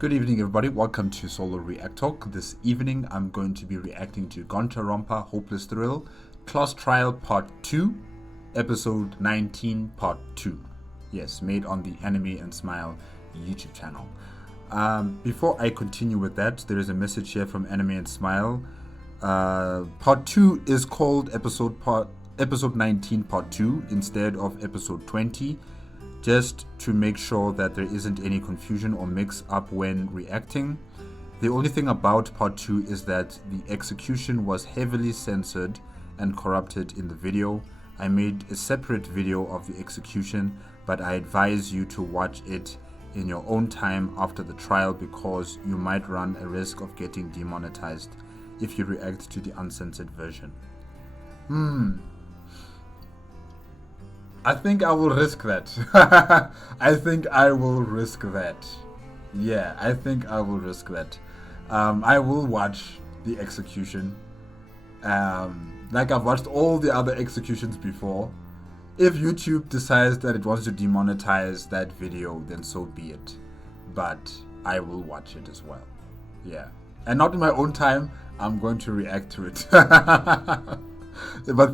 Good evening, everybody. Welcome to Solo ReacTalk. This evening, I'm going to be reacting to Gacharonpa Hopeless Thrill, Class Trial Part 2, Episode 19, Part 2. Yes, made on the Anime&Smile YouTube channel. Before I continue with that, there is a message here from Anime&Smile. Part 2 is called Episode 19, Part 2, instead of Episode 20. Just to make sure that there isn't any confusion or mix up when reacting. The only thing about part 2 is that the execution was heavily censored and corrupted in the video. I made a separate video of the execution, but I advise you to watch it in your own time after the trial because you might run a risk of getting demonetized if you react to the uncensored version. I think I will risk that. I think I will risk that. Yeah, I think I will risk that. I will watch the execution. Like I've watched all the other executions before. If YouTube decides that it wants to demonetize that video, then so be it. But I will watch it as well. Yeah. And not in my own time. I'm going to react to it. But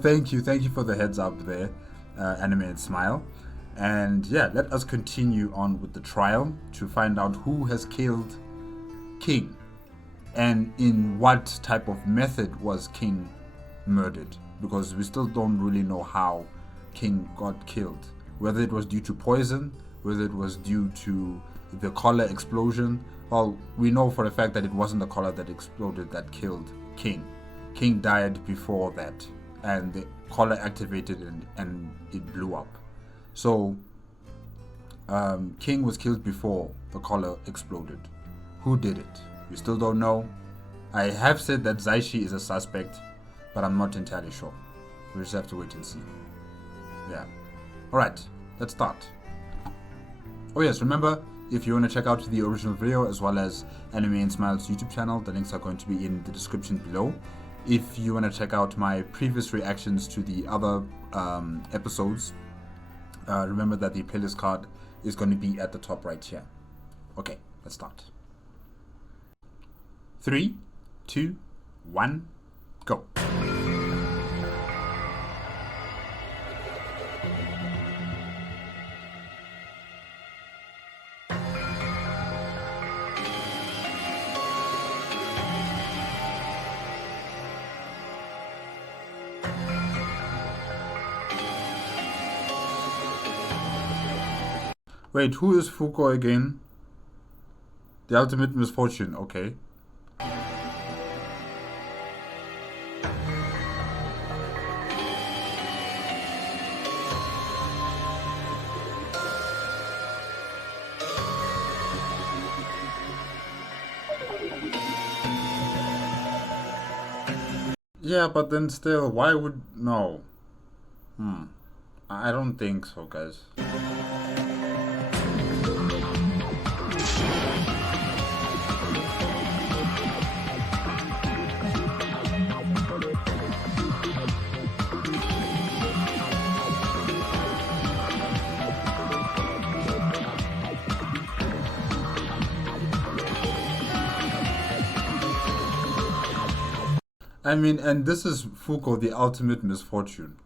thank you for the heads up there. Anime&Smile. And yeah, let us continue on with the trial to find out who has killed King and in what type of method was King murdered, because we still don't really know how King got killed, whether it was due to poison, whether it was due to the collar explosion. Well, we know for a fact that it wasn't the collar that exploded that killed King. King died before that, and the collar activated and it blew up. So King was killed before the collar exploded. Who did it? We still don't know. I have said that Zaishi is a suspect, but I'm not entirely sure. We just have to wait and see. Yeah. Alright, let's start. Oh yes, remember, if you want to check out the original video as well as Anime&Smile's YouTube channel, the links are going to be in the description below. If you want to check out my previous reactions to the other episodes, remember that the playlist card is going to be at the top right here. Okay, let's start. 3, 2, 1, go. Wait, who is Fuko again? The ultimate misfortune, okay. Yeah, but then still, why would... No. I don't think so, guys. I mean, and this is Fuko, the ultimate misfortune.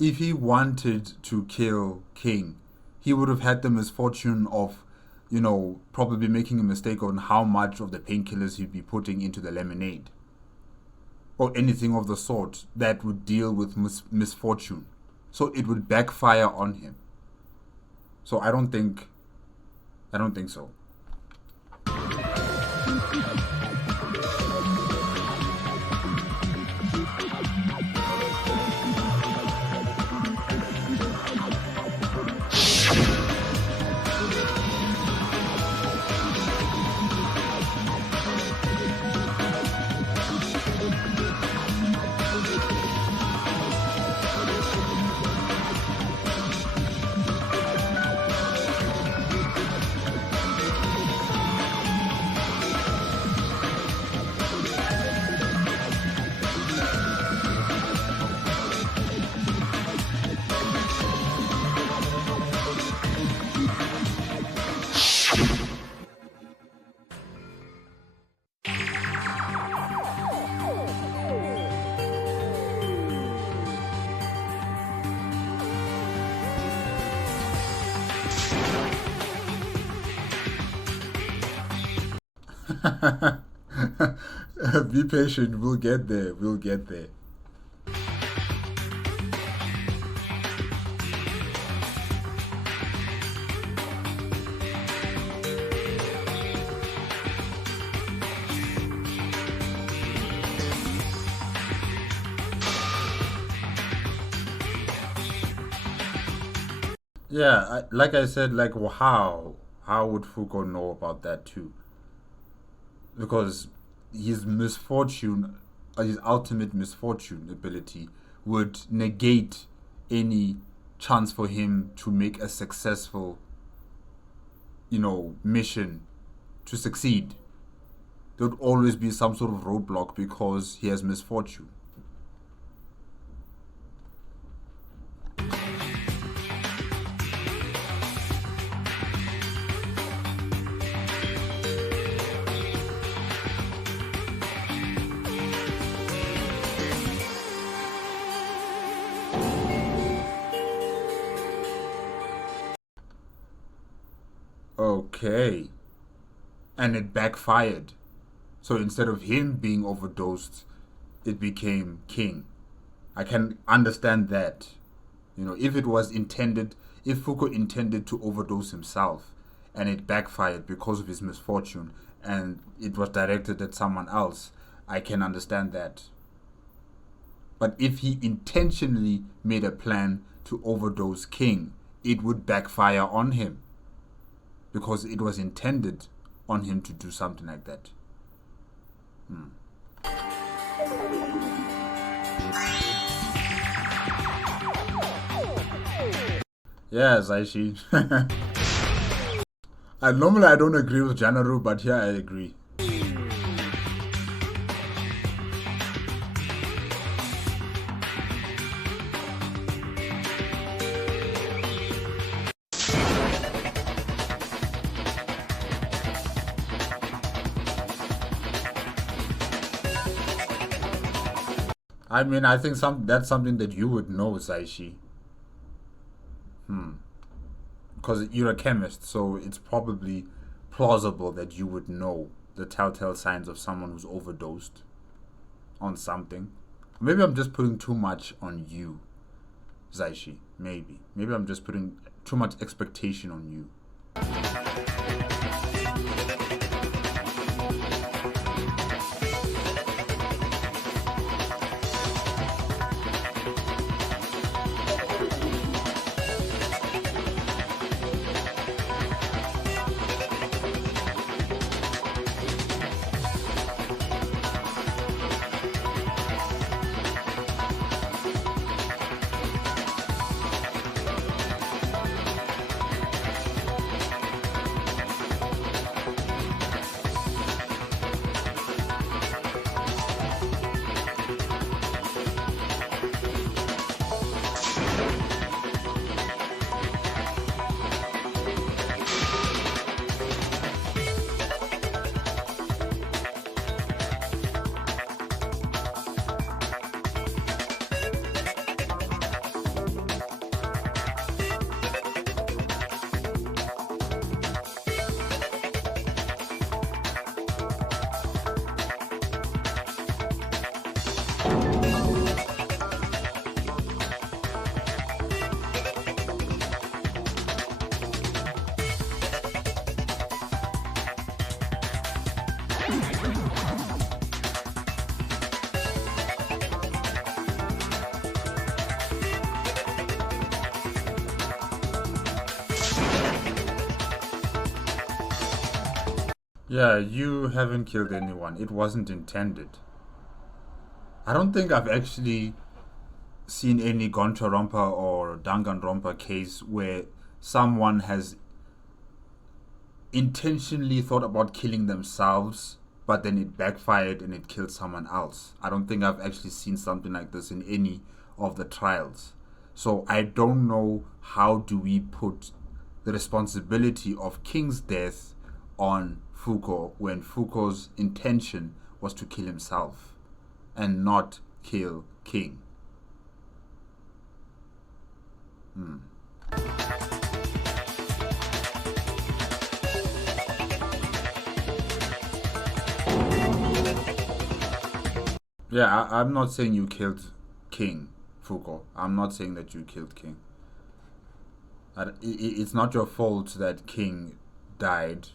If he wanted to kill King, he would have had the misfortune of, you know, probably making a mistake on how much of the painkillers he'd be putting into the lemonade. Or anything of the sort that would deal with misfortune. So it would backfire on him. So I don't think so. Be patient. We'll get there. We'll get there. Yeah, like I said, like how would Fuko know about that too? Because his misfortune, his ultimate misfortune ability, would negate any chance for him to make a successful, mission to succeed. There would always be some sort of roadblock because he has misfortune. Okay. And it backfired. So instead of him being overdosed, it became King. I can understand that. If it was intended, if Fuko intended to overdose himself and it backfired because of his misfortune and it was directed at someone else, I can understand that. But if he intentionally made a plan to overdose King, it would backfire on him because it was intended on him to do something like that. Yeah, Zaishi. Normally I don't agree with Janaru, but here I agree. I mean, I think that's something that you would know, Saishi. Because you're a chemist, so it's probably plausible that you would know the telltale signs of someone who's overdosed on something. Maybe I'm just putting too much on you, Zaishi. Maybe. Maybe I'm just putting too much expectation on you. Yeah, you haven't killed anyone. It wasn't intended. I don't think I've actually seen any Gacharonpa or Danganronpa case where someone has intentionally thought about killing themselves, but then it backfired and it killed someone else. I don't think I've actually seen something like this in any of the trials. So I don't know how do we put the responsibility of King's death on Fuko when Fuko's intention was to kill himself and not kill King. Yeah, I'm not saying you killed King Fuko. I'm not saying that you killed King. It's not your fault that King died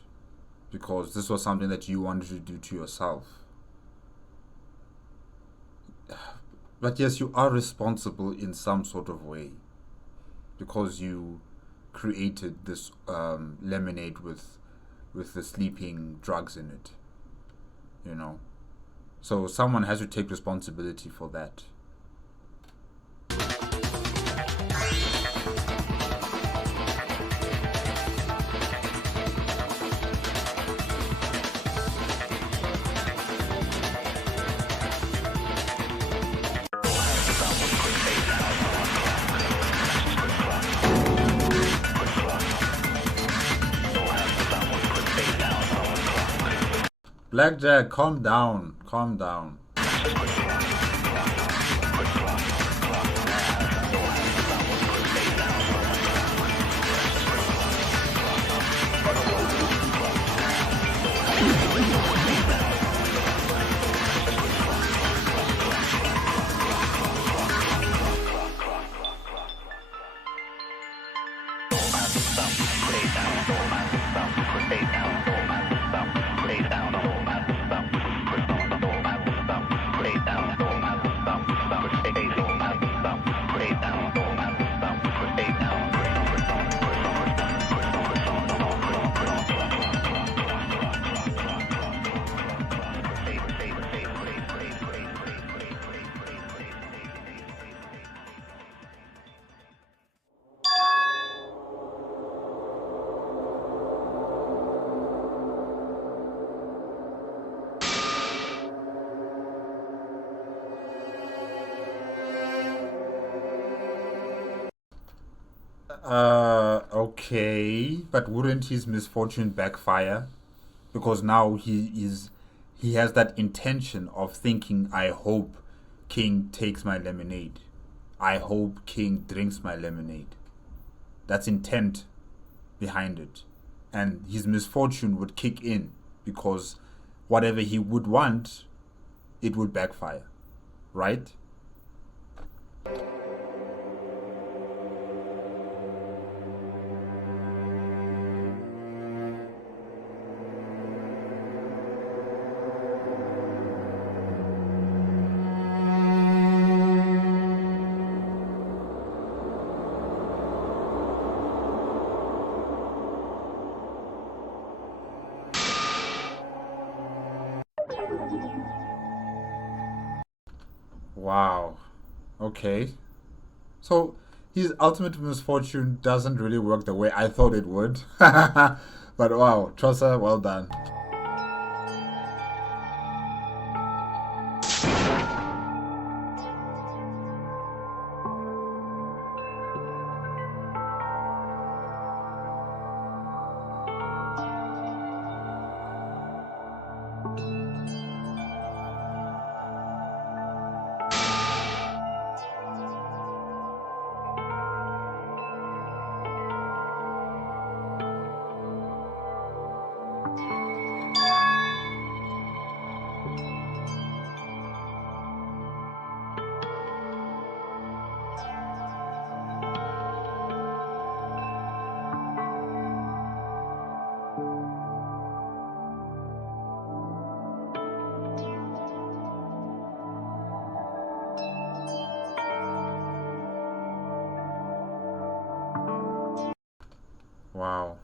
because this was something that you wanted to do to yourself. But yes, you are responsible in some sort of way because you created this lemonade with the sleeping drugs in it. You know, so someone has to take responsibility for that. BlackJack, calm down, calm down. Okay, but wouldn't his misfortune backfire? Because now he has that intention of thinking, I hope King takes my lemonade. I hope King drinks my lemonade. That's intent behind it. And his misfortune would kick in because whatever he would want, it would backfire. Right? Wow. Okay. So his ultimate misfortune doesn't really work the way I thought it would. But wow, Trossa, well done. Wow.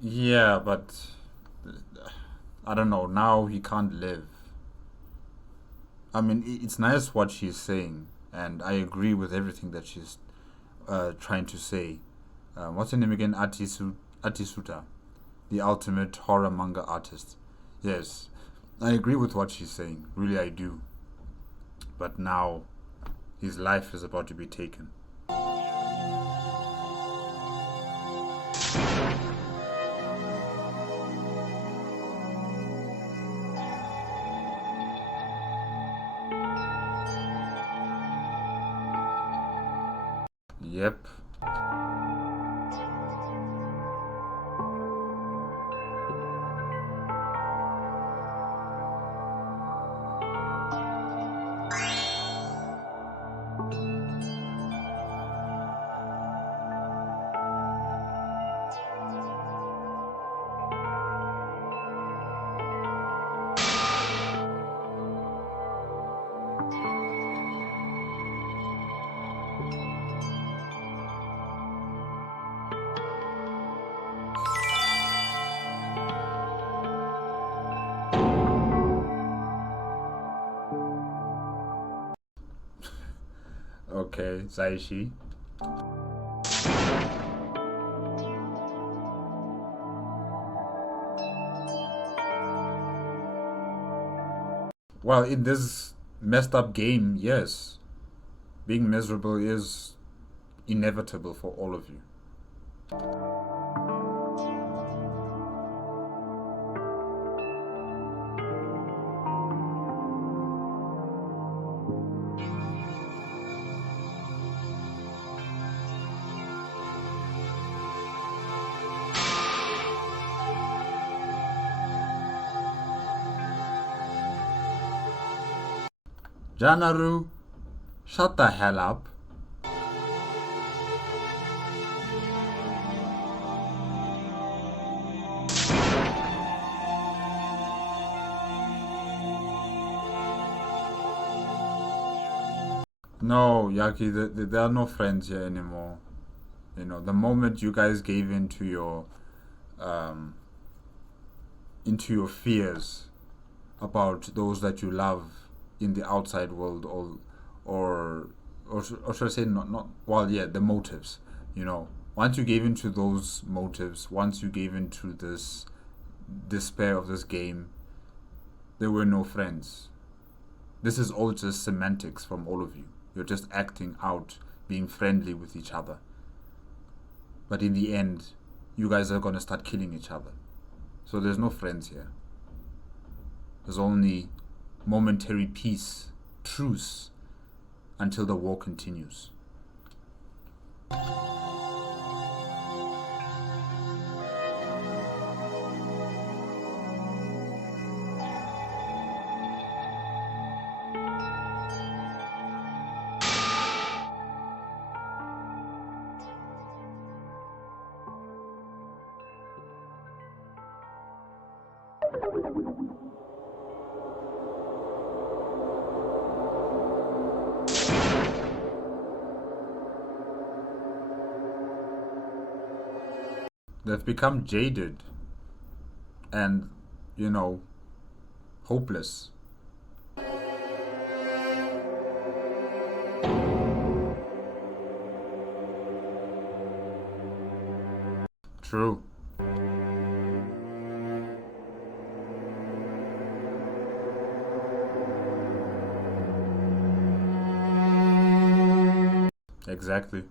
Yeah, but I don't know. Now he can't live. I mean, it's nice what she's saying, and I agree with everything that she's trying to say. What's her name again? Atisuta. the ultimate horror manga artist. Yes, I agree with what she's saying. Really, I do. But now, his life is about to be taken. Yep. Okay, Zaishi. Well, in this messed up game, yes, being miserable is inevitable for all of you. Janaru, shut the hell up. No, Yaki, there are no friends here anymore. You know, the moment you guys gave um, into your fears about those that you love in the outside world, or should I say not well, yeah, the motives. You know, once you gave into those motives, once you gave into this despair of this game, there were no friends. This is all just semantics from all of you. You're just acting out, being friendly with each other. But in the end, you guys are gonna start killing each other. So there's no friends here. There's only momentary peace, truce, until the war continues. They've become jaded and, you know, hopeless. True. Exactly.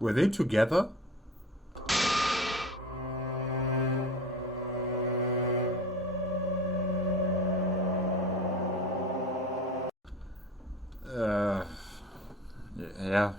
Were they together? Yeah.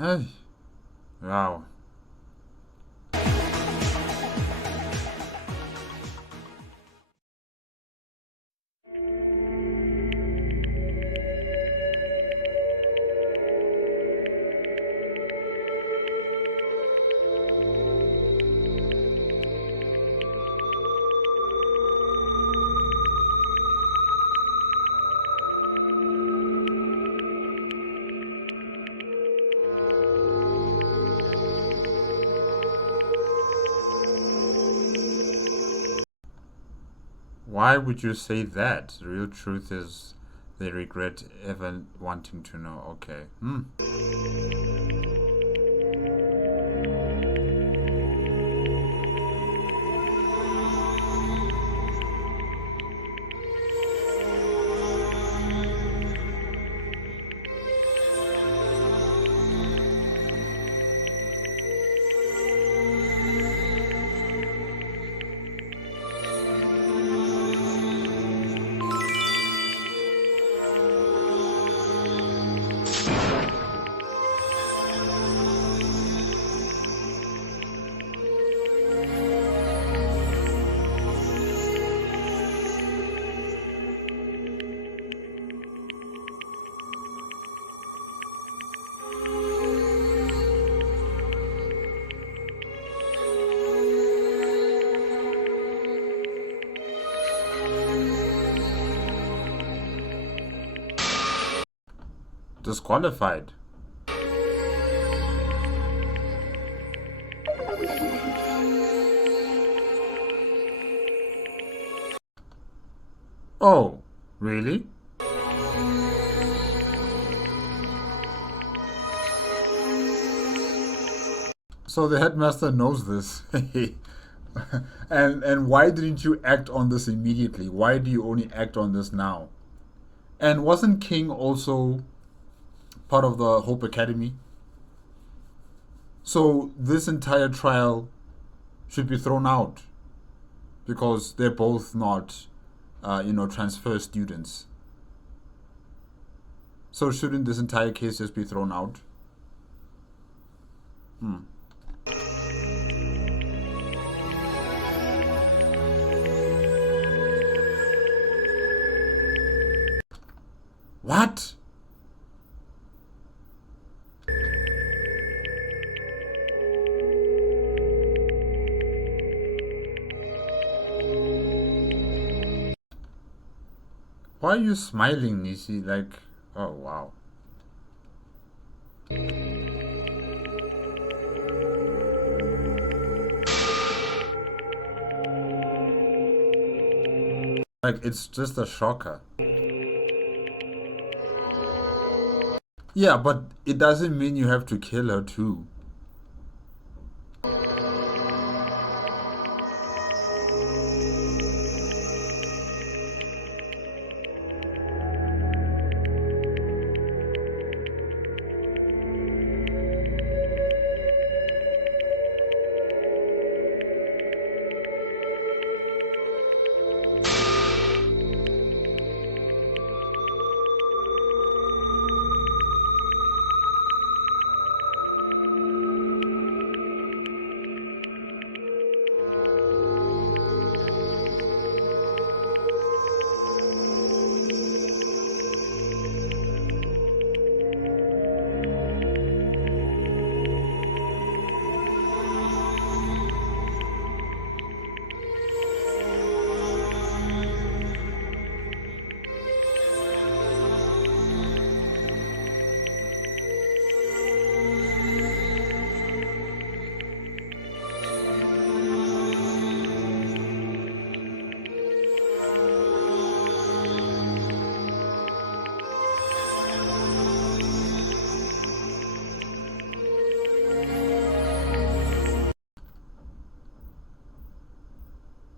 Hey. Wow. Why would you say that? The real truth is they regret ever wanting to know. Okay. Disqualified. Oh, really? So the headmaster knows this. And why didn't you act on this immediately? Why do you only act on this now? And wasn't King also part of the Hope Academy? So this entire trial should be thrown out because they're both not, transfer students. So shouldn't this entire case just be thrown out? What? Why are you smiling, Nishi? Like, Oh, wow. Like, it's just a shocker. Yeah, but it doesn't mean you have to kill her too.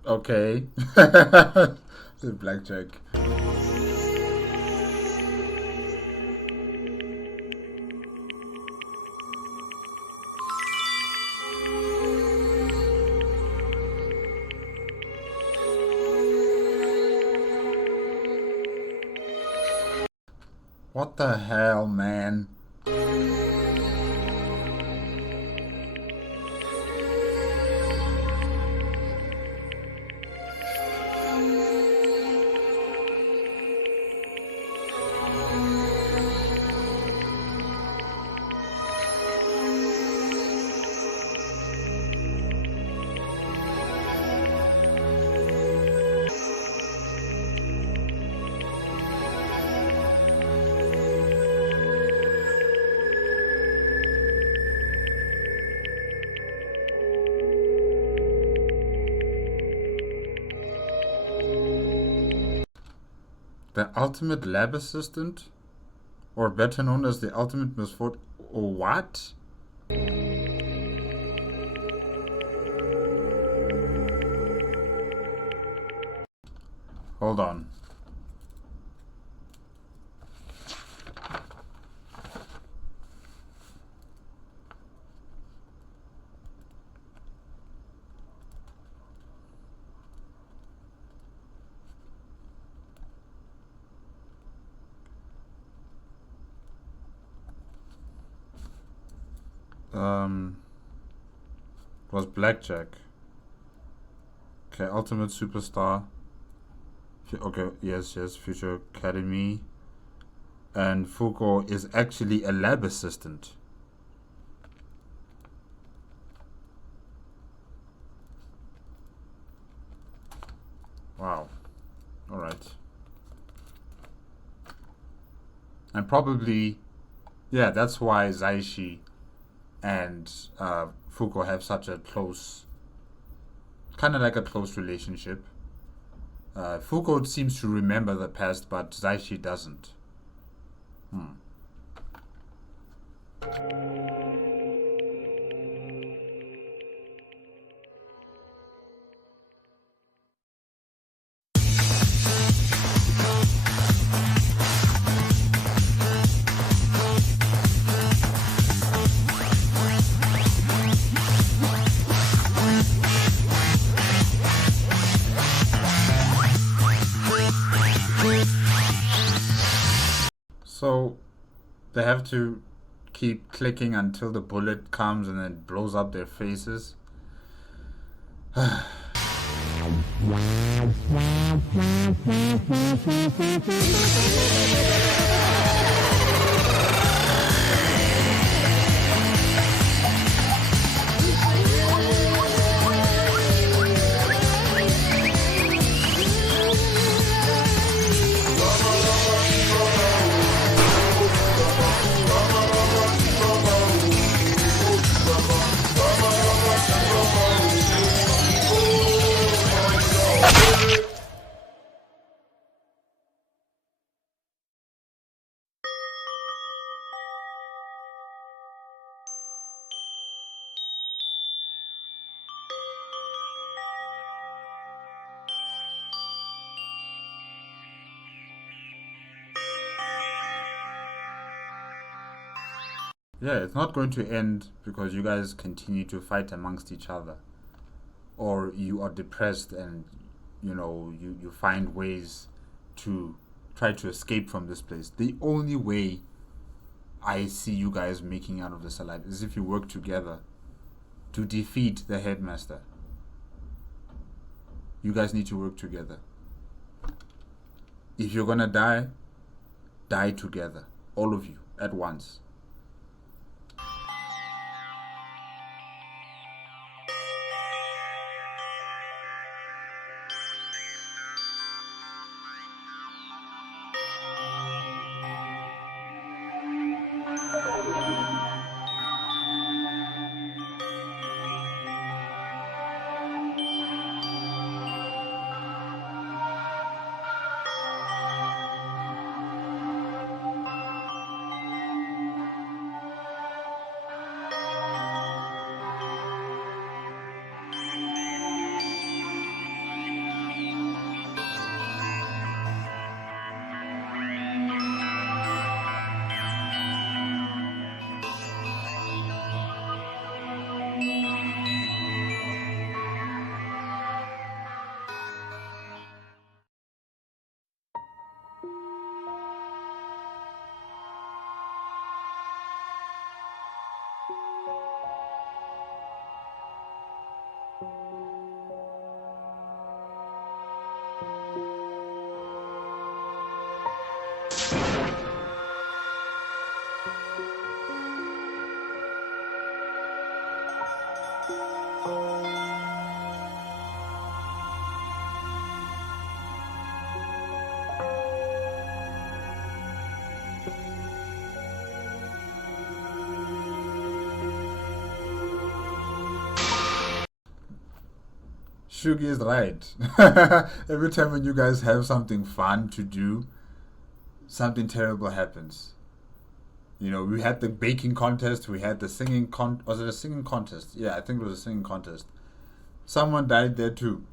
Okay. The BlackJack. What the hell, man? The ultimate lab assistant? Or better known as the ultimate misfortune? What? Hold on. Was BlackJack. Okay, Ultimate Superstar. Okay, yes, Future Academy. And Fuko is actually a lab assistant. Wow. Alright. And probably, yeah, that's why Zaishi and Fuko have such a close, kind of like a close relationship. Fuko seems to remember the past, but Zaishi doesn't. So they have to keep clicking until the bullet comes and then blows up their faces. Yeah, it's not going to end because you guys continue to fight amongst each other, or you are depressed and you find ways to try to escape from this place. The only way I see you guys making out of this alive is if you work together to defeat the headmaster. You guys need to work together. If you're gonna die, die together, all of you at once. Shugi is right. Every time when you guys have something fun to do, something terrible happens. We had the baking contest, we had the singing was it a singing contest? Yeah, I think it was a singing contest. Someone died there too.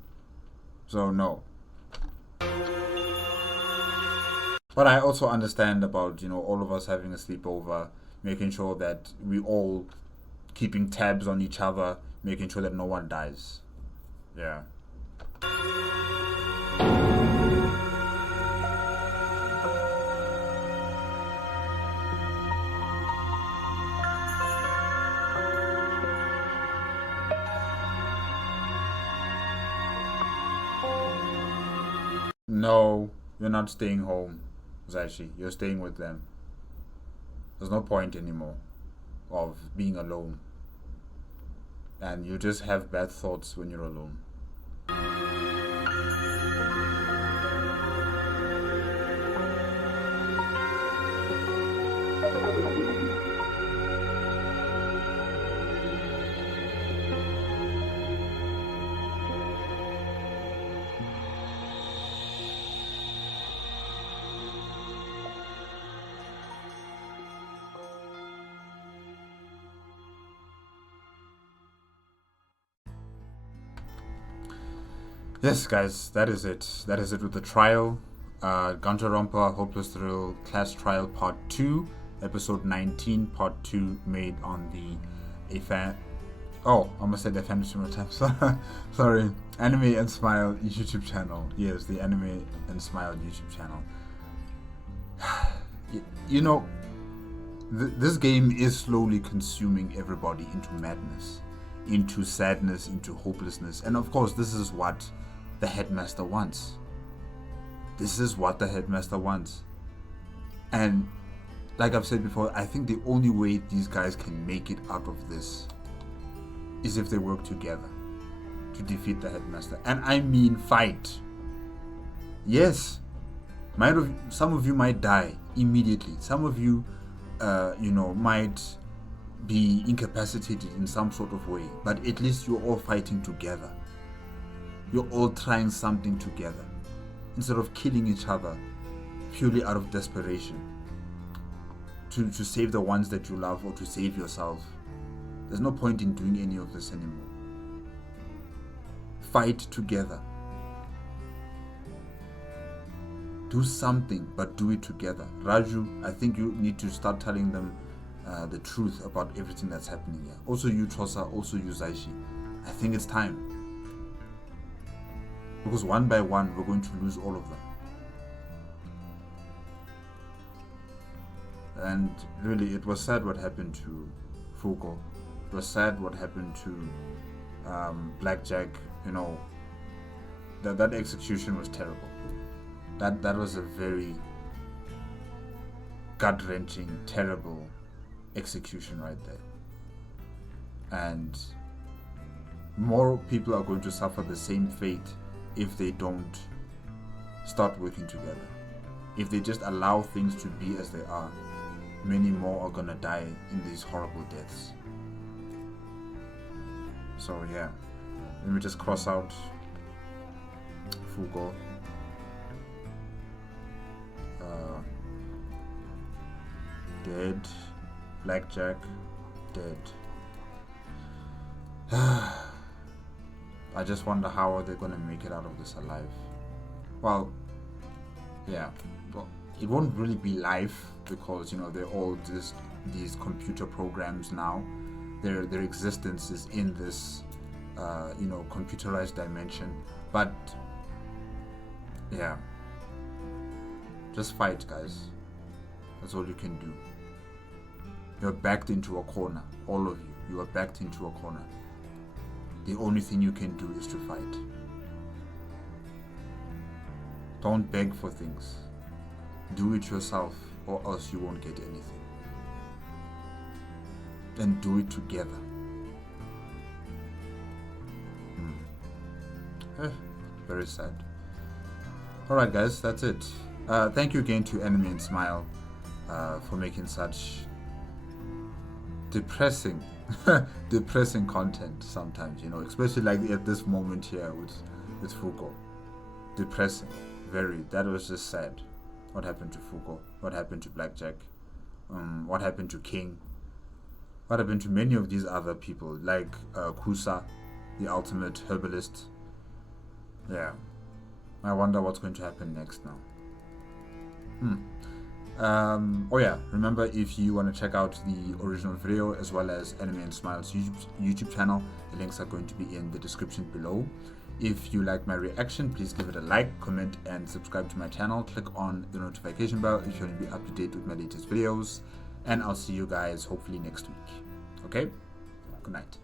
So no. But I also understand about, all of us having a sleepover, making sure that we all keeping tabs on each other, making sure that no one dies. Yeah. No, you're not staying home, Zaishi. You're staying with them. There's no point anymore of being alone. And you just have bad thoughts when you're alone. Yes, guys, that is it. That is it with the trial. Gacharonpa Hopeless Thrill Class Trial Part 2, Episode 19, Part 2, made on the I almost said the fan too many times. Sorry. Anime and Smile YouTube channel. Yes, the Anime and Smile YouTube channel. This game is slowly consuming everybody into madness, into sadness, into hopelessness. And of course, this is what the headmaster wants. This is what the headmaster wants. And like I've said before, I think the only way these guys can make it out of this is if they work together to defeat the headmaster. And I mean fight. Yes, some of you might die immediately. Some of you, might be incapacitated in some sort of way. But at least you're all fighting together. You're all trying something together. Instead of killing each other purely out of desperation. To save the ones that you love or to save yourself. There's no point in doing any of this anymore. Fight together. Do something, but do it together. Raju, I think you need to start telling them the truth about everything that's happening here. Also you, Tosa, also you, Zaishi. I think it's time. Because one by one, we're going to lose all of them. And really, it was sad what happened to Fuko. It was sad what happened to BlackJack. You know, that execution was terrible. That was a very gut-wrenching, terrible execution right there. And more people are going to suffer the same fate if they don't start working together. If they just allow things to be as they are, many more are gonna die in these horrible deaths. So yeah, let me just cross out Fuko. Dead. BlackJack, dead. I just wonder how are they gonna make it out of this alive. Well, yeah, well, it won't really be live because, you know, they're all just these computer programs now. Their existence is in this you know, computerized dimension. But yeah, just fight, guys. That's all you can do. You're backed into a corner, all of you. You are backed into a corner. The only thing you can do is to fight. Don't beg for things. Do it yourself, or else you won't get anything. And do it together. Very sad. Alright guys, that's it. Thank you again to animen'smile for making such depressing depressing content sometimes, you know, especially like at this moment here with Fuko. Depressing. Very. That was just sad. What happened to Fuko? What happened to BlackJack? What happened to King? What happened to many of these other people, like Kusa, the ultimate herbalist? Yeah. I wonder what's going to happen next now. Oh yeah, remember, if you want to check out the original video as well as animen'smile's YouTube channel, the links are going to be in the description below. If you like my reaction, please give it a like, comment, and subscribe to my channel. Click on the notification bell if you want to be up to date with my latest videos. And I'll see you guys hopefully next week. Okay? Good night.